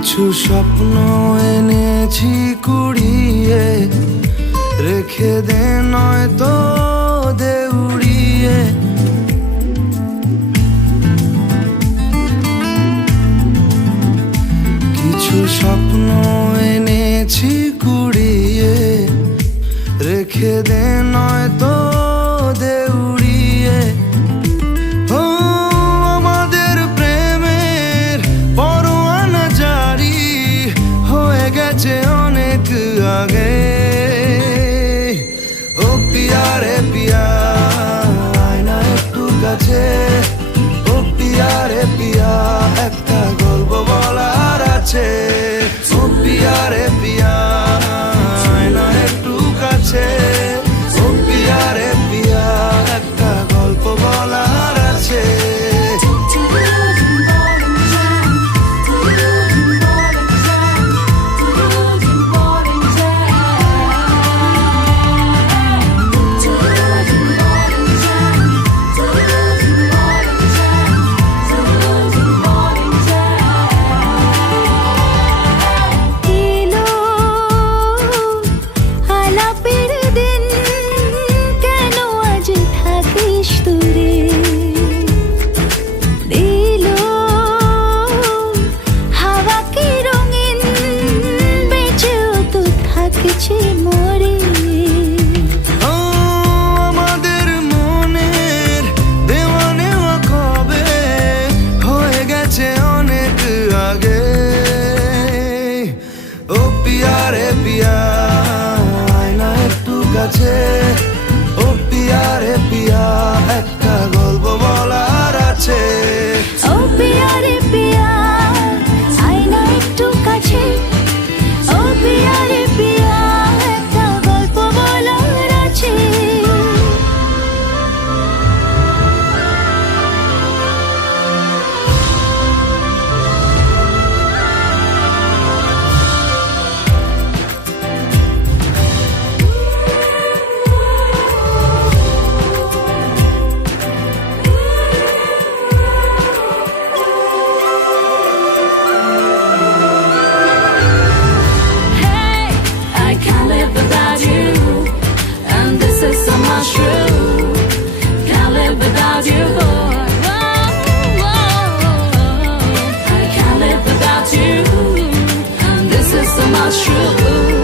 কিছু স্বপ্ন এনেছি কুড়িয়ে, রেখে দে নয়তো দে উড়িয়ে। কিছু স্বপ্ন এনেছি কুড়িয়ে, রেখে দে নয়তো দে উড়িয়ে। ও আমাদের প্রেমের পরোয়ানা জারি হয়ে গেছে অনেক আগে। ও পিয়া রে পিয়া, আয় না একটু কাছে। ও পিয়া রে পিয়া, একটা গল্প বলার আছে। ও পিয়া রে পিয়া, আয় না একটু কাছে। ও পিয়া রে পিয়া, একটা গল্প বলার আছে। আমাদের মনের দেওয়া নেওয়া কবে হয়ে গেছে অনেক আগে। ও পিয়া রে পিয়া, আয় না একটু কাছে। ও পিয়া রে পিয়া, একটা গল্প বলার আছে। ও পিয়া রে পিয়া, আয় না একটু কাছে। ও পিয়া রে পিয়া, একটা গল্প বলার আছে। Can't live without you, boy. I can't live without you, and this is so much true.